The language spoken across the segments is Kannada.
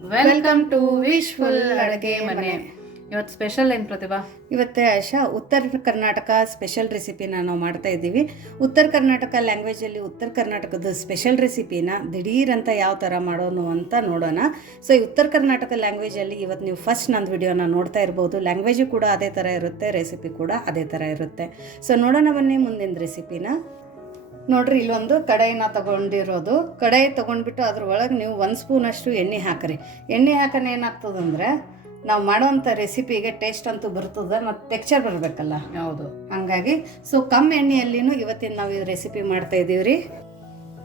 ವೆಲ್ಕಮ್ ಟು ವಿಶ್ಫುಲ್ ಅಡುಗೆ ಮನೆ ಇವತ್ತು ಸ್ಪೆಷಲ್ ಏನು ಪ್ರತಿಭಾ? ಇವತ್ತೇ ಆಶಾ ಉತ್ತರ ಕರ್ನಾಟಕ ಸ್ಪೆಷಲ್ ರೆಸಿಪಿನ ನಾವು ಮಾಡ್ತಾ ಇದ್ದೀವಿ. ಉತ್ತರ ಕರ್ನಾಟಕ ಲ್ಯಾಂಗ್ವೇಜಲ್ಲಿ ಉತ್ತರ ಕರ್ನಾಟಕದ ಸ್ಪೆಷಲ್ ರೆಸಿಪಿನ ದಿಢೀರ್ ಅಂತ ಯಾವ ಥರ ಮಾಡೋನು ಅಂತ ನೋಡೋಣ. ಸೊ ಈ ಉತ್ತರ ಕರ್ನಾಟಕ ಲ್ಯಾಂಗ್ವೇಜಲ್ಲಿ ಇವತ್ತು ನೀವು ಫಸ್ಟ್ ನಂದು ವಿಡಿಯೋನ ನೋಡ್ತಾ ಇರ್ಬೋದು. ಲ್ಯಾಂಗ್ವೇಜು ಕೂಡ ಅದೇ ಥರ ಇರುತ್ತೆ ರೆಸಿಪಿ ಕೂಡ ಅದೇ ಥರ ಇರುತ್ತೆ. ಸೊ ನೋಡೋಣ ಬನ್ನಿ ಮುಂದಿನ ರೆಸಿಪಿನ ನೋಡ್ರಿ ಇಲ್ಲೊಂದು ಕಡಾಯಿನ ತಗೊಂಡಿರೋದು. ಕಡಾಯಿ ತಗೊಂಡ್ಬಿಟ್ಟು ಅದ್ರ ಒಳಗೆ ನೀವು ಒಂದು ಸ್ಪೂನಷ್ಟು ಎಣ್ಣೆ ಹಾಕ್ರಿ. ಎಣ್ಣೆ ಹಾಕೋಣ ಏನಾಗ್ತದಂದ್ರೆ ನಾವು ಮಾಡೋವಂಥ ರೆಸಿಪಿಗೆ ಟೇಸ್ಟ್ ಅಂತೂ ಬರ್ತದೆ ಮತ್ತು ಟೆಕ್ಸ್ಚರ್ ಬರಬೇಕಲ್ಲ. ಹೌದು. ಹಾಗಾಗಿ ಸೊ ಕಮ್ಮಿ ಎಣ್ಣೆಯಲ್ಲಿನೂ ಇವತ್ತಿನ ನಾವು ಈ ರೆಸಿಪಿ ಮಾಡ್ತಾ ಇದ್ದೀವಿ ರೀ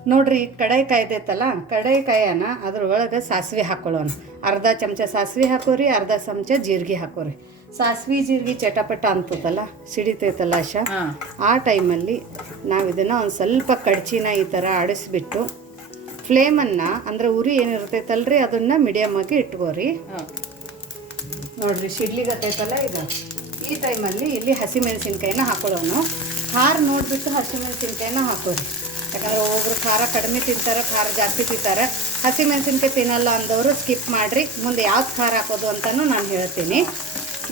ನೋಡ್ರಿ ಕಡಾಯಿ ಕಾಯ್ದೈತಲ್ಲ ಕಡಾಯಿ ಕಾಯನ ಅದ್ರ ಒಳಗೆ ಸಾಸಿವೆ ಹಾಕೊಳ್ಳೋಣ. ಅರ್ಧ ಚಮಚ ಸಾಸಿವೆ ಹಾಕೋರಿ ಅರ್ಧ ಚಮಚ ಜೀರಿಗೆ ಹಾಕೋರಿ. ಸಾಸಿವೆ ಜೀರಿಗೆ ಚಟಪಟ ಅಂತದಲ್ಲ ಸಿಡಿತೈತಲ್ಲ ಆಶಾ? ಆ ಟೈಮಲ್ಲಿ ನಾವು ಇದನ್ನು ಒಂದು ಸ್ವಲ್ಪ ಕಡ್ಚಿನ ಈ ಥರ ಆಡಿಸ್ಬಿಟ್ಟು ಫ್ಲೇಮನ್ನು ಅಂದರೆ ಉರಿ ಏನಿರ್ತೈತಲ್ರಿ ಅದನ್ನು ಮೀಡಿಯಮ್ ಆಗಿ ಇಟ್ಕೋರಿ. ನೋಡ್ರಿ ಸಿಡ್ಲಿಗತ್ತೈತಲ್ಲ ಇದು. ಈ ಟೈಮಲ್ಲಿ ಇಲ್ಲಿ ಹಸಿಮೆಣಸಿನ್ಕಾಯಿನ ಹಾಕೊಳ್ಳೋನು. ಖಾರ ನೋಡಿಬಿಟ್ಟು ಹಸಿಮೆಣಸಿನ್ಕಾಯಿನ ಹಾಕೋರಿ. ಯಾಕಂದ್ರೆ ಒಬ್ಬರು ಖಾರ ಕಡಿಮೆ ತಿಂತಾರೆ ಖಾರ ಜಾಸ್ತಿ ತಿಂತಾರೆ. ಹಸಿಮೆಣಸಿನ್ಕಾಯಿ ತಿನ್ನಲ್ಲ ಅಂದವರು ಸ್ಕಿಪ್ ಮಾಡಿರಿ. ಮುಂದೆ ಯಾವ್ದು ಖಾರ ಹಾಕೋದು ಅಂತಲೂ ನಾನು ಹೇಳ್ತೀನಿ.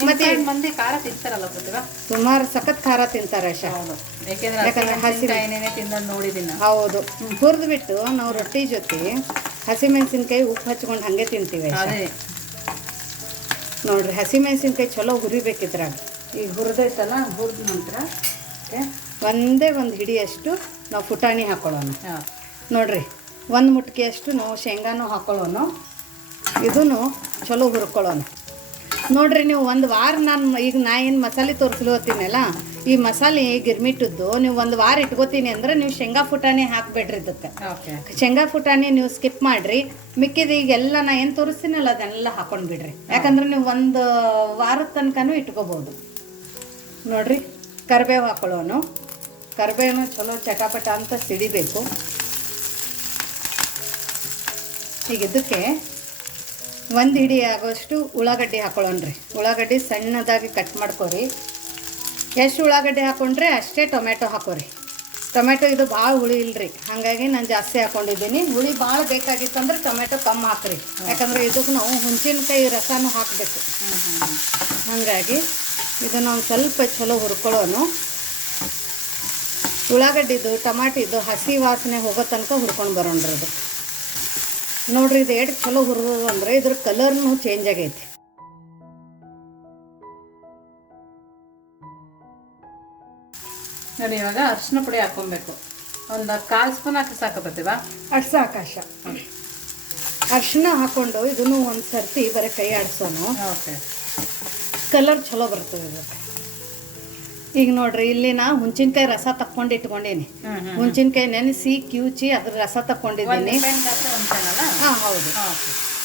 ಮತ್ತೆ ಮಂದಿ ಖಾರ ತಿಂತಾರಲ್ಲ ಪ್ರತಿಭಾ ಸುಮಾರು ಸಖತ್ ಖಾರ ತಿಂತಾರೆ ಅಷ್ಟೇ ಹೌದು. ಯಾಕೆಂದ್ರೆ ಯಾಕಂದ್ರೆ ಹಸಿಮೆಣಸಿನಕಾಯಿನೇ ತಿಂದ ನೋಡಿದ್ದೀನಿ ಹೌದು ಹೌದು. ಹುರಿದ್ಬಿಟ್ಟು ನಾವು ರೊಟ್ಟಿ ಜೊತೆ ಹಸಿಮೆಣಸಿನ್ಕಾಯಿ ಉಪ್ಪು ಹಚ್ಕೊಂಡು ಹಾಗೆ ತಿಂತೀವಿ. ಅದೇ. ನೋಡ್ರಿ ಹಸಿಮೆಣಸಿನ್ಕಾಯಿ ಚಲೋ ಹುರಿಬೇಕಿದ್ರಾಗ. ಈಗ ಹುರಿದೈತಲ್ಲ ಹುರಿದ ನಂತರ ಒಂದೇ ಒಂದು ಹಿಡಿಯಷ್ಟು ನಾವು ಪುಟಾಣಿ ಹಾಕೊಳ್ಳೋಣ. ನೋಡ್ರಿ ಒಂದು ಮುಟ್ಕಿಯಷ್ಟು ನಾವು ಶೇಂಗಾನು ಹಾಕೊಳ್ಳೋಣ. ಇದನ್ನು ಚಲೋ ಹುರ್ಕೊಳ್ಳೋಣ. ನೋಡ್ರಿ ನೀವು ಒಂದು ವಾರ ನಾನು ಈಗ ನಾ ಏನು ಮಸಾಲೆ ತೋರಿಸ್ಲತ್ತೀನಲ್ಲ ಈ ಮಸಾಲೆ ಗಿರ್ಮಿಟ್ಟದ್ದು ನೀವು ಒಂದು ವಾರ ಇಟ್ಕೋತೀನಿ ಅಂದ್ರೆ ನೀವು ಶೇಂಗಾ ಪುಟಾಣಿ ಹಾಕ್ಬೇಡ್ರಿ ಇದಕ್ಕೆ. ಶೇಂಗಾ ಫುಟಾಣಿ ನೀವು ಸ್ಕಿಪ್ ಮಾಡ್ರಿ ಮಿಕ್ಕಿದ ಈಗೆಲ್ಲ ನಾ ಏನು ತೋರಿಸ್ತೀನಲ್ಲ ಅದನ್ನೆಲ್ಲ ಹಾಕೊಂಡು ಬಿಡ್ರಿ. ಯಾಕಂದ್ರೆ ನೀವು ಒಂದು ವಾರದ ತನಕನೂ ಇಟ್ಕೋಬೋದು ನೋಡ್ರಿ ಕರಿಬೇವು ಹಾಕೊಳ್ಳೋನು. ಕರಿಬೇವನು ಚಲೋ ಚಟಾಪಟ ಅಂತ ಸಿಡಿಬೇಕು. ಈಗ ಇದಕ್ಕೆ ಒಂದು ಹಿಡಿ ಆಗೋಷ್ಟು ಉಳ್ಳಾಗಡ್ಡಿ ಹಾಕೊಳ್ಳೋಣ್ರಿ ಉಳ್ಳಾಗಡ್ಡಿ ಸಣ್ಣದಾಗಿ ಕಟ್ ಮಾಡ್ಕೊರಿ. ಎಷ್ಟು ಉಳ್ಳಾಗಡ್ಡಿ ಹಾಕೊಂಡ್ರೆ ಅಷ್ಟೇ ಟೊಮೆಟೊ ಹಾಕೋರಿ. ಟೊಮೆಟೊ ಇದು ಭಾಳ ಹುಳಿ ಇಲ್ಲರಿ ಹಾಗಾಗಿ ನಾನು ಜಾಸ್ತಿ ಹಾಕೊಂಡಿದ್ದೀನಿ. ಹುಳಿ ಭಾಳ ಬೇಕಾಗಿತ್ತು ಅಂದ್ರೆ ಟೊಮೆಟೊ ಕಮ್ಮಿ ಹಾಕ್ರಿ. ಯಾಕಂದ್ರೆ ಇದಕ್ಕೆ ನಾವು ಹುಣಸಿನಕಾಯಿ ರಸನೂ ಹಾಕಬೇಕು. ಹಾಗಾಗಿ ಇದನ್ನು ಒಂದು ಸ್ವಲ್ಪ ಚಲೋ ಹುರ್ಕೊಳ್ಳೋನು. ಉಳ್ಳಾಗಡ್ಡಿದು, ಟಮಾಟಿದು ಹಸಿ ವಾಸನೆ ಹೋಗೋ ತನಕ ಹುರ್ಕೊಂಡು ಬರೋಣ್ರಿ ಅದು. ನೋಡ್ರಿ ಇದು ಎಷ್ಟು ಚಲೋ ಹುರಿದದ ಅಂದ್ರೆ ಇದ್ರ ಕಲರ್ನು ಚೇಂಜ್ ಆಗೈತಿ. ನೋಡಿ ಇವಾಗ ಅರ್ಶಿನ ಪುಡಿ ಹಾಕೊಬೇಕು ಒಂದು ಕಾಲು ಸ್ಪೂನ್ ಹಾಕಿ ಸಾಕು ಅಡ್ಸ ಅರ್ಸ ಆಕಾಶ. ಅರ್ಶಿನ ಹಾಕೊಂಡು ಇದನ್ನು ಒಂದು ಸರ್ತಿ ಬರೀ ಕೈ ಆಡ್ಸೋನು. ಓಕೆ. ಕಲರ್ ಚಲೋ ಬರ್ತದೆ ಇದಕ್ಕೆ. ಈಗ ನೋಡ್ರಿ ಇಲ್ಲಿ ನಾ ಹುಂಚಿನಕಾಯಿ ರಸ ತಕ್ಕೊಂಡು ಇಟ್ಕೊಂಡೀನಿ. ಹ್ಞೂ ನೆನೆಸಿ ಕಿವುಚಿ ಅದ್ರ ರಸ ತಕ್ಕೊಂಡಿದ್ದೀನಿ. ಹೌದು.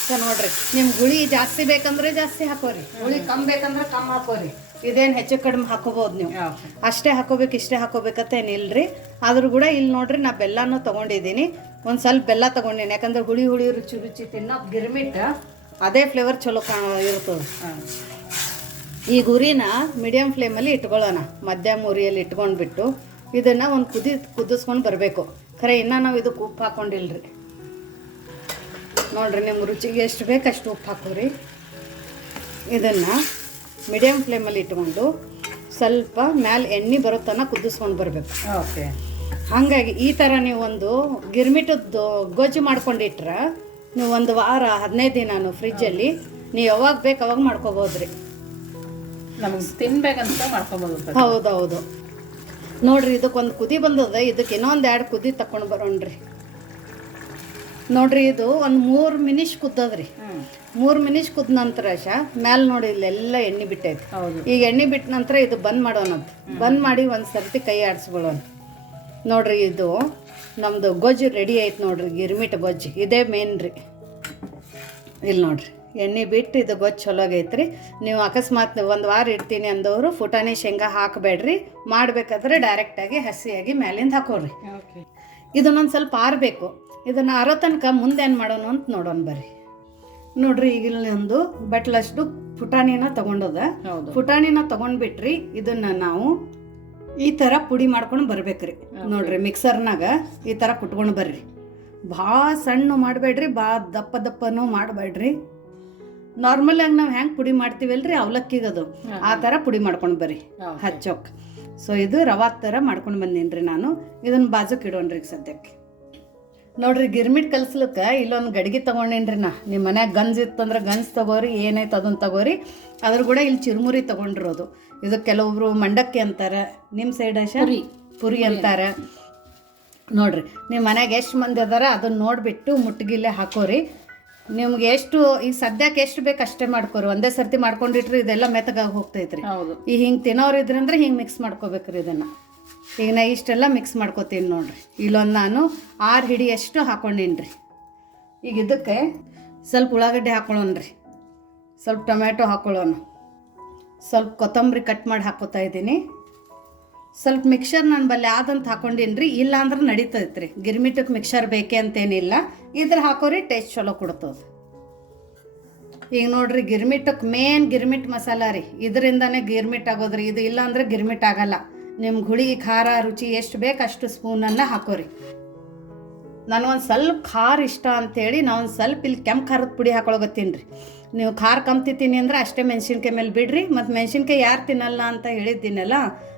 ಸೊ ನೋಡ್ರಿ ನಿಮ್ ಹುಳಿ ಜಾಸ್ತಿ ಬೇಕಂದ್ರೆ ಜಾಸ್ತಿ ಹಾಕೋರಿ. ಹುಳಿ ಕಮ್ಮಿ ಬೇಕಂದ್ರೆ ಕಮ್ಮಿ ಹಾಕೋರಿ. ಇದೇನು ಹೆಚ್ಚು ಕಡಿಮೆ ಹಾಕೋಬೋದು ನೀವು. ಅಷ್ಟೇ ಹಾಕೋಬೇಕು ಇಷ್ಟೇ ಹಾಕೋಬೇಕಂತ ಏನಿಲ್ರಿ ಆದ್ರೂ ಕೂಡ ಇಲ್ಲಿ ನೋಡ್ರಿ ನಾ ಬೆಲ್ಲನೂ ತೊಗೊಂಡಿದ್ದೀನಿ. ಒಂದು ಸ್ವಲ್ಪ ಬೆಲ್ಲ ತಗೊಂಡೀನಿ. ಯಾಕಂದ್ರೆ ಹುಳಿ ಹುಳಿ ರುಚಿ ರುಚಿ ತಿನ್ನೋ ಗಿರ್ಮಿಟ್. ಅದೇ ಫ್ಲೇವರ್ ಚಲೋ ಕಾಣ ಇರ್ತದೆ. ಈ ಗುರಿನ ಮೀಡಿಯಮ್ ಫ್ಲೇಮಲ್ಲಿ ಇಟ್ಕೊಳ್ಳೋಣ. ಮಧ್ಯಮ ಉರಿಯಲ್ಲಿ ಇಟ್ಕೊಂಡ್ಬಿಟ್ಟು ಇದನ್ನು ಒಂದು ಕುದಿ ಕುದಿಸ್ಕೊಂಡು ಬರಬೇಕು. ಖರೆ ಇನ್ನೂ ನಾವು ಇದಕ್ಕೆ ಉಪ್ಪು ಹಾಕೊಂಡಿಲ್ರಿ. ನೋಡ್ರಿ ನಿಮ್ಮ ರುಚಿಗೆ ಎಷ್ಟು ಬೇಕು ಅಷ್ಟು ಉಪ್ಪು ಹಾಕೋರಿ. ಇದನ್ನು ಮೀಡಿಯಮ್ ಫ್ಲೇಮಲ್ಲಿ ಇಟ್ಕೊಂಡು ಸ್ವಲ್ಪ ಮ್ಯಾಲೆ ಎಣ್ಣೆ ಬರೋ ತನಕ ಕುದಿಸ್ಕೊಂಡು ಬರಬೇಕು. ಓಕೆ. ಹಾಗಾಗಿ ಈ ಥರ ನೀವು ಒಂದು ಗಿರ್ಮಿಟದ್ದು ಗೊಜ್ಜು ಮಾಡ್ಕೊಂಡಿಟ್ರೆ ನೀವು ಒಂದು ವಾರ ಹದಿನೈದು ದಿನಾನು ಫ್ರಿಜ್ಜಲ್ಲಿ ನೀವು ಯಾವಾಗ ಬೇಕು ಅವಾಗ ಮಾಡ್ಕೋಬೋದ್ರಿ. ನಮಗೆ ತಿನ್ಬೇಕಂತ ಮಾಡ್ಕೊಬೋದು. ಹೌದೌದು. ನೋಡ್ರಿ ಇದಕ್ಕೊಂದು ಕುದಿ ಬಂದದ ಇದಕ್ಕೆ ಇನ್ನೊಂದು ಎರಡು ಕುದಿ ತಕೊಂಡು ಬರೋಣ್ರಿ. ನೋಡ್ರಿ ಇದು ಒಂದು ಮೂರು ಮಿನಿಷ್ ಕುದ್ದದ್ರಿ. ಮೂರು ಮಿನಿಷ್ ಕುದ್ದ ನಂತರ ಶಾ ಮ್ಯಾಲ ನೋಡಿ ಇಲ್ಲೆಲ್ಲ ಎಣ್ಣೆ ಬಿಟ್ಟೈತಿ. ಈಗ ಎಣ್ಣೆ ಬಿಟ್ಟ ನಂತರ ಇದು ಬಂದ್ ಮಾಡೋಣಂತ ಬಂದ್ ಮಾಡಿ ಒಂದು ಸರ್ತಿ ಕೈ ಆಡಿಸ್ಬಿಡೋಣ ನೋಡ್ರಿ ಇದು ನಮ್ದು ಗೊಜ್ಜು ರೆಡಿ ಆಯ್ತು ನೋಡ್ರಿ ಗಿರ್ಮಿಟ್ ಗೊಜ್ಜು. ಇದೇ ಮೇನ್ ರೀ. ಇಲ್ಲಿ ನೋಡ್ರಿ ಎಣ್ಣೆ ಬಿಟ್ಟು ಇದು ಗೊಜ್ಜು ಚಲೋ ಆಗೈತ್ರಿ. ನೀವು ಅಕಸ್ಮಾತ್ ಒಂದು ವಾರ ಇಡ್ತೀನಿ ಅಂದವರು ಫುಟಾಣಿ ಶೇಂಗಾ ಹಾಕಬೇಡ್ರಿ. ಮಾಡಬೇಕಾದ್ರೆ ಡೈರೆಕ್ಟಾಗಿ ಹಸಿಯಾಗಿ ಮ್ಯಾಲಿಂದ ಹಾಕೋರಿ. ಇದನ್ನೊಂದು ಸ್ವಲ್ಪ ಆರಬೇಕು. ಇದನ್ನು ಆರೋ ತನಕ ಮುಂದೆ ಏನು ಮಾಡೋಣ ಅಂತ ನೋಡೋಣ ಬರ್ರಿ. ನೋಡ್ರಿ ಈಗ ಇಲ್ಲಿ ಒಂದು ಬಟ್ಲಷ್ಟು ಪುಟಾಣಿನ ತಗೊಂಡದ. ಪುಟಾಣಿನ ತಗೊಂಡ್ಬಿಟ್ರಿ ಇದನ್ನ ನಾವು ಈ ಥರ ಪುಡಿ ಮಾಡ್ಕೊಂಡು ಬರ್ಬೇಕ್ರಿ. ನೋಡ್ರಿ ಮಿಕ್ಸರ್ನಾಗ ಈ ಥರ ಕುಟ್ಕೊಂಡು ಬರ್ರಿ. ಭಾಳ ಸಣ್ಣ ಮಾಡಬೇಡ್ರಿ ಭಾಳ ದಪ್ಪ ದಪ್ಪನೂ ಮಾಡಬೇಡ್ರಿ. ನಾರ್ಮಲಾಗಿ ನಾವು ಹೆಂಗೆ ಪುಡಿ ಮಾಡ್ತೀವಲ್ರಿ ಅದು. ಆ ಥರ ಪುಡಿ ಮಾಡ್ಕೊಂಡು ಬರ್ರಿ. ಹಚ್ಚೋಕ್. ಸೊ ಇದು ರವಾ ಥರ ಮಾಡ್ಕೊಂಡು ಬಂದೀನಿ ನಾನು. ಇದನ್ನು ಬಾಜುಕ್ ಇಡೋಣ್ರಿ ಸದ್ಯಕ್ಕೆ. ನೋಡ್ರಿ ಗಿರ್ಮಿಟ್ ಕಲ್ಸ್ಲಿಕ್ಕೆ ಇಲ್ಲೊಂದು ಗಡಿಗೆ ತೊಗೊಂಡೇನ್ರಿ ನಾ. ನಿಮ್ಮ ಮನ್ಯಾಗ ಗಂಜ್ ಇತ್ತಂದ್ರೆ ಗಂಜ್ ತಗೋರಿ ಏನೈತೆ ಅದನ್ನು ತಗೋರಿ. ಅದ್ರ ಕೂಡ ಇಲ್ಲಿ ಚಿರುಮುರಿ ತೊಗೊಂಡಿರೋದು. ಇದು ಕೆಲವೊಬ್ರು ಮಂಡಕ್ಕಿ ಅಂತಾರೆ. ನಿಮ್ಮ ಸೈಡ್ ಪುರಿ. ಪುರಿ ಅಂತಾರೆ. ನೋಡ್ರಿ ನಿಮ್ಮ ಮನ್ಯಾಗ ಎಷ್ಟು ಮಂದಿ ಅದಾರ ಅದನ್ನ ನೋಡಿಬಿಟ್ಟು ಮುಟ್ಟಿಗಿಲ್ಲೇ ಹಾಕೋರಿ. ನಿಮ್ಗೆ ಎಷ್ಟು ಈಗ ಸದ್ಯಕ್ಕೆ ಎಷ್ಟು ಬೇಕು ಅಷ್ಟೇ ಮಾಡ್ಕೋರಿ. ಒಂದೇ ಸರ್ತಿ ಮಾಡ್ಕೊಂಡಿಟ್ರಿ ಇದೆಲ್ಲ ಮೆತ್ತಗಾಗಿ ಹೋಗ್ತೈತ್ರಿ. ಹೌದು. ಈಗ ಹಿಂಗೆ ತಿನ್ನೋರು ಇದ್ರಂದ್ರೆ ಹಿಂಗೆ ಮಿಕ್ಸ್ ಮಾಡ್ಕೋಬೇಕ್ರಿ ಇದನ್ನು. ಈಗ ನಾ ಇಷ್ಟೆಲ್ಲ ಮಿಕ್ಸ್ ಮಾಡ್ಕೋತೀನಿ ನೋಡ್ರಿ. ಇಲ್ಲೊಂದು ನಾನು ಆರು ಹಿಡಿಯಷ್ಟು ಹಾಕೊಂಡೀನಿ ಈಗ ಇದಕ್ಕೆ ಸ್ವಲ್ಪ ಉಳ್ಳಾಗಡ್ಡೆ ಹಾಕೊಳ್ಳೋಣ್ರಿ. ಸ್ವಲ್ಪ ಟೊಮ್ಯಾಟೊ ಹಾಕೊಳ್ಳೋಣ. ಸ್ವಲ್ಪ ಕೊತ್ತಂಬರಿ ಕಟ್ ಮಾಡಿ ಹಾಕೋತಾ ಇದ್ದೀನಿ. ಸ್ವಲ್ಪ ಮಿಕ್ಸರ್ ನಾನು ಬಲ್ಲಿ ಆದಂತ ರೀ ಇಲ್ಲ ಅಂದ್ರೆ ನಡೀತೈತೆ ರೀ ಗಿರ್ಮಿಟಕ್ಕೆ ಮಿಕ್ಸರ್ ಬೇಕೇ ಅಂತೇನಿಲ್ಲ. ಇದ್ರ ಹಾಕೋರಿ ಟೇಸ್ಟ್ ಚಲೋ ಕೊಡ್ತದೆ. ಈಗ ನೋಡ್ರಿ ಗಿರ್ಮಿಟಕ್ಕೆ ಮೇನ್ ಗಿರ್ಮಿಟ್ ಮಸಾಲ ರೀ. ಇದರಿಂದನೇ ಗಿರ್ಮಿಟ್ ಆಗೋದ್ರಿ. ಇದು ಇಲ್ಲ ಅಂದ್ರೆ ಗಿರ್ಮಿಟ್ ಆಗಲ್ಲ. ನಿಮ್ಗೆ ಹುಳಿಗೆ ಖಾರ ರುಚಿ ಎಷ್ಟು ಬೇಕು ಅಷ್ಟು ಸ್ಪೂನನ್ನು ಹಾಕೋರಿ. ನನಗೊಂದು ಸ್ವಲ್ಪ ಖಾರ ಇಷ್ಟ ಅಂತೇಳಿ ನಾ ಒಂದು ಸ್ವಲ್ಪ ಇಲ್ಲಿ ಕೆಂಪು ಖಾರದ ಪುಡಿ ಹಾಕೊಳಗತ್ತೀನಿ ರೀ ನೀವು ಖಾರ ಕಮ್ತಿತ್ತೀನಿ ಅಂದ್ರೆ ಅಷ್ಟೇ ಮೆಣಸಿನ್ಕಾಯಿ ಮೇಲೆ ಬಿಡ್ರಿ ಮತ್ತು ಮೆಣಸಿನ್ಕಾಯಿ ಯಾರು ತಿನ್ನಲ್ಲ ಅಂತ ಹೇಳಿದ್ದೀನಲ್ಲ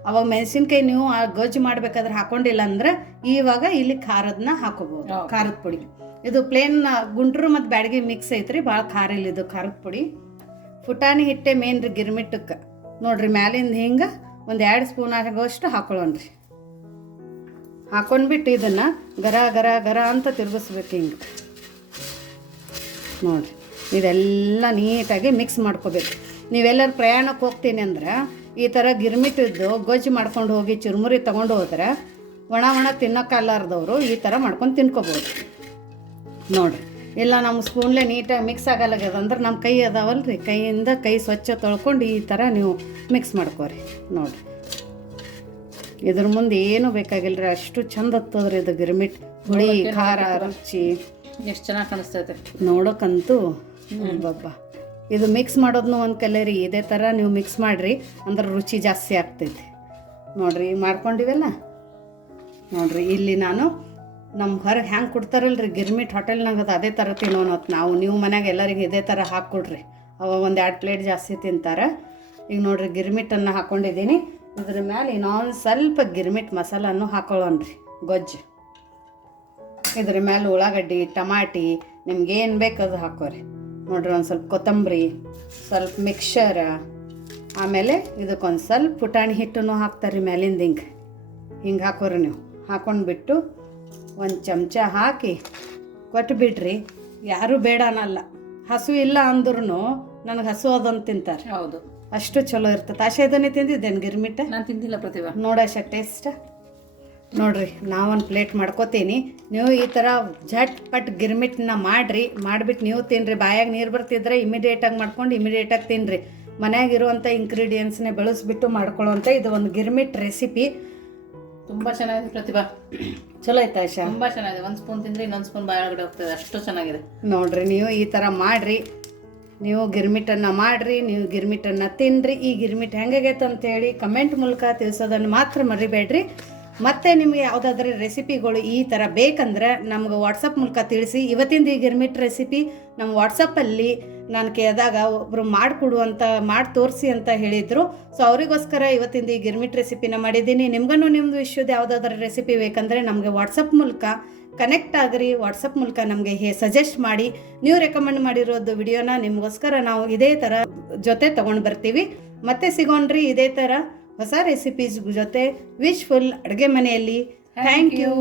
ಅವಾಗ ಮೆಣಸಿನ್ಕಾಯಿ ನೀವು ಆ ಗೊಜ್ಜು ಮಾಡ್ಬೇಕಾದ್ರೆ ಹಾಕೊಂಡಿಲ್ಲ ಅಂದ್ರೆ ಇವಾಗ ಇಲ್ಲಿ ಖಾರದನ್ನ ಹಾಕೋಬೋದು ಖಾರದ ಪುಡಿ. ಇದು ಪ್ಲೇನ್ ಗುಂಡ್ರು ಮತ್ತು ಬ್ಯಾಡಗಿ ಮಿಕ್ಸ್ ಐತ್ರಿ ಭಾಳ ಖಾರ ಇಲ್ಲ ಇದು ಖಾರದ ಪುಡಿ. ಪುಟಾಣಿ ಹಿಟ್ಟೆ ಮೇನ್ ರೀ ಗಿರ್ಮಿಟ್ಟಕ್ಕೆ. ನೋಡ್ರಿ ಮ್ಯಾಲಿಂದ ಹಿಂಗೆ ಒಂದು ಎರಡು ಸ್ಪೂನ್ ಆಗೋಷ್ಟು ಹಾಕೊಳ್ಳೋಣ್ರಿ ಹಾಕೊಂಡ್ಬಿಟ್ಟು ಇದನ್ನು ಗರ ಗರ ಗರ ಅಂತ ತಿರುಗಿಸ್ಬೇಕು ಹಿಂಗೆ. ನೋಡಿರಿ, ಇದೆಲ್ಲ ನೀಟಾಗಿ ಮಿಕ್ಸ್ ಮಾಡ್ಕೋಬೇಕು. ನೀವೆಲ್ಲರೂ ಪ್ರಯಾಣಕ್ಕೆ ಹೋಗ್ತೀನಿ ಅಂದ್ರೆ ಈ ಥರ ಗಿರ್ಮಿಟ್ಟಿದ್ದು ಗೊಜ್ಜು ಮಾಡ್ಕೊಂಡು ಹೋಗಿ ಚುರುಮುರಿ ತೊಗೊಂಡು ಹೋದ್ರೆ ಒಣ ಒಣ ತಿನ್ನೋಕ್ಕಲ್ಲಾರ್ದವರು ಈ ಥರ ಮಾಡ್ಕೊಂಡು ತಿನ್ಕೋಬೋದು. ನೋಡ್ರಿ. ಇಲ್ಲ ನಮ್ಮ ಸ್ಪೂನ್ಲೆ ನೀಟಾಗಿ ಮಿಕ್ಸ್ ಆಗಲ್ಲಾಗ್ಯದ ಅಂದ್ರೆ ನಮ್ಮ ಕೈ ಅದಾವಲ್ಲ ರೀ ಕೈಯಿಂದ ಕೈ ಸ್ವಚ್ಛ ತೊಳ್ಕೊಂಡು ಈ ಥರ ನೀವು ಮಿಕ್ಸ್ ಮಾಡ್ಕೋರಿ. ನೋಡಿರಿ. ಇದ್ರ ಮುಂದೆ ಏನೂ ಬೇಕಾಗಿಲ್ಲ ರೀ ಅಷ್ಟು ಚಂದ ಹತ್ತದ್ರಿ ಇದು ಗಿರ್ಮಿಟ್. ಹುಳಿ ಖಾರ ರುಚಿ. ಎಷ್ಟು ಚೆನ್ನಾಗಿ ಕಾಣಿಸ್ತೈತೆ. ನೋಡೋಕ್ಕಂತೂ ಬಬ್ಬ ಇದು ಮಿಕ್ಸ್ ಮಾಡೋದನ್ನು ಒಂದು ಕಲೆ ರೀ ಇದೇ ಥರ ನೀವು ಮಿಕ್ಸ್ ಮಾಡಿರಿ ಅಂದ್ರೆ ರುಚಿ ಜಾಸ್ತಿ ಆಗ್ತೈತಿ. ನೋಡಿರಿ ಮಾಡ್ಕೊಂಡಿವೆಲ್ಲ ನೋಡ್ರಿ ಇಲ್ಲಿ ನಾನು ನಮ್ಮ ಹೊರಗೆ ಹ್ಯಾಂಗೆ ಕೊಡ್ತಾರಲ್ರಿ? ಗಿರ್ಮಿಟ್ ಹೋಟೆಲ್ನಾಗ ಅದು ಅದೇ ಥರ ತಿನ್ನೋನತ್ ನಾವು. ನೀವು ಮನ್ಯಾಗ ಎಲ್ಲರಿಗೆ ಇದೇ ಥರ ಹಾಕ್ಕೊಡ್ರಿ ಅವಾಗ ಒಂದು ಎರಡು ಪ್ಲೇಟ್ ಜಾಸ್ತಿ ತಿಂತಾರೆ. ಈಗ ನೋಡ್ರಿ ಗಿರ್ಮಿಟನ್ನು ಹಾಕ್ಕೊಂಡಿದ್ದೀನಿ ಇದ್ರ ಮೇಲೆ ಇನ್ನೊಂದು ಸ್ವಲ್ಪ ಗಿರ್ಮಿಟ್ ಮಸಾಲನ್ನು ಹಾಕೊಳ್ಳೋಣ್ರಿ ಗೊಜ್ಜು. ಇದ್ರ ಮೇಲೆ ಉಳ್ಳಾಗಡ್ಡಿ, ಟಮಾಟಿ, ನಿಮ್ಗೆ ಏನು ಬೇಕು ಅದು ಹಾಕೋರಿ. ನೋಡ್ರಿ ಒಂದು ಸ್ವಲ್ಪ ಕೊತ್ತಂಬರಿ, ಸ್ವಲ್ಪ ಮಿಕ್ಸರ, ಆಮೇಲೆ ಇದಕ್ಕೊಂದು ಸ್ವಲ್ಪ ಪುಟಾಣಿ ಹಿಟ್ಟನ್ನು ಹಾಕ್ತಾರೆ ರೀ ಮೇಲಿಂದ ಹಿಂಗೆ. ಹಿಂಗೆ ಹಾಕೋರಿ ನೀವು. ಹಾಕೊಂಡ್ಬಿಟ್ಟು ಒಂದು ಚಮಚ ಹಾಕಿ ಕೊಟ್ಟು ಬಿಡ್ರಿ ಯಾರೂ ಬೇಡ ಅನ್ನಲ್ಲ. ಹಸು ಇಲ್ಲ ಅಂದ್ರೂ ನನಗೆ ಹಸು ಅದೊಂದು ತಿಂತಾರೆ. ಹೌದು. ಅಷ್ಟು ಚಲೋ ಇರ್ತದೆ. ಆಶೆದನೇ ತಿಂದಿದ್ದೇನೆ ಗಿರ್ಮಿಟ್ಟ ನಾನು ತಿಂದಿಲ್ಲ ಪ್ರತಿಭಾ. ನೋಡಶ ಟೇಸ್ಟ್ ನೋಡ್ರಿ ನಾವೊಂದು ಪ್ಲೇಟ್ ಮಾಡ್ಕೋತೀನಿ. ನೀವು ಈ ಥರ ಝಟ್ ಪಟ್ ಗಿರ್ಮಿಟ್ನ ಮಾಡಿರಿ. ಮಾಡಿಬಿಟ್ಟು ನೀವು ತಿನ್ನಿರಿ ಬಾಯಾಗ ನೀರು ಬರ್ತಿದ್ರೆ ಇಮಿಡಿಯೇಟಾಗಿ ಮಾಡ್ಕೊಂಡು ಇಮಿಡಿಯೇಟಾಗಿ ತಿನ್ನಿರಿ ಮನ್ಯಾಗ ಇರುವಂಥ ಇಂಗ್ರೀಡಿಯೆಂಟ್ಸ್ನೇ ಬೆಳೆಸ್ಬಿಟ್ಟು ಮಾಡ್ಕೊಳ್ಳೋವಂಥ ಇದು ಒಂದು ಗಿರ್ಮಿಟ್ ರೆಸಿಪಿ ತುಂಬಾ ಚೆನ್ನಾಗಿದೆ ಪ್ರತಿಭಾ. ಚಲೋ ಐತೆ ಆಶಾ ತುಂಬಾ ಚೆನ್ನಾಗಿದೆ. ಒಂದು ಸ್ಪೂನ್ ತಿಂದ್ರೆ ಇನ್ನೊಂದು ಸ್ಪೂನ್ ಬಾಯೊಳಗಡೆ ಹೋಗ್ತದೆ. ಅಷ್ಟು ಚೆನ್ನಾಗಿದೆ. ನೋಡ್ರಿ ನೀವು ಈ ಥರ ಮಾಡಿರಿ. ನೀವು ಗಿರ್ಮಿಟನ್ನು ಮಾಡಿರಿ ನೀವು ಗಿರ್ಮಿಟನ್ನು ತಿನ್ನಿರಿ ಈ ಗಿರ್ಮಿಟ್ ಹೆಂಗಾಗೈತೆ ಅಂತೇಳಿ ಕಮೆಂಟ್ ಮೂಲಕ ತಿಳಿಸೋದನ್ನು ಮಾತ್ರ ಮರಿಬೇಡ್ರಿ. ಮತ್ತೆ ನಿಮಗೆ ಯಾವುದಾದ್ರೂ ರೆಸಿಪಿಗಳು ಈ ಥರ ಬೇಕಂದ್ರೆ ನಮ್ಗೆ ವಾಟ್ಸಪ್ ಮೂಲಕ ತಿಳಿಸಿ. ಇವತ್ತಿಂದ ಈ ಗಿರ್ಮಿಟ್ ರೆಸಿಪಿ ನಮ್ಮ ವಾಟ್ಸಪ್ಪಲ್ಲಿ ನಾನು ಕೇಳಿದಾಗ ಒಬ್ಬರು ಮಾಡಿಕೊಡು ಅಂತ, ಮಾಡಿ ತೋರಿಸಿ ಅಂತ ಹೇಳಿದರು. ಸೊ ಅವರಿಗೋಸ್ಕರ ಇವತ್ತಿಂದ ಈ ಗಿರ್ಮಿಟ್ ರೆಸಿಪಿನ ಮಾಡಿದ್ದೀನಿ. ನಿಮ್ಗೂ ನಿಮ್ಮದು ವಿಶ್ವದ ಯಾವುದಾದ್ರೂ ರೆಸಿಪಿ ಬೇಕಂದರೆ ನಮಗೆ ವಾಟ್ಸಪ್ ಮೂಲಕ ಕನೆಕ್ಟ್ ಆಗ್ರಿ. ವಾಟ್ಸಪ್ ಮೂಲಕ ನಮಗೆ ಹೇ ಸಜೆಸ್ಟ್ ಮಾಡಿ. ನೀವು ರೆಕಮೆಂಡ್ ಮಾಡಿರೋದು ವಿಡಿಯೋನ ನಿಮಗೋಸ್ಕರ ನಾವು ಇದೇ ಥರ ಜೊತೆ ತೊಗೊಂಡು ಬರ್ತೀವಿ. ಮತ್ತೆ ಸಿಗೋಣ್ರಿ ಇದೇ ಥರ ಹೊಸ ರೆಸಿಪೀಸ್ ಜೊತೆ ವಿಶ್ ಫುಲ್ ಅಡುಗೆ ಮನೆಯಲ್ಲಿ. Thank you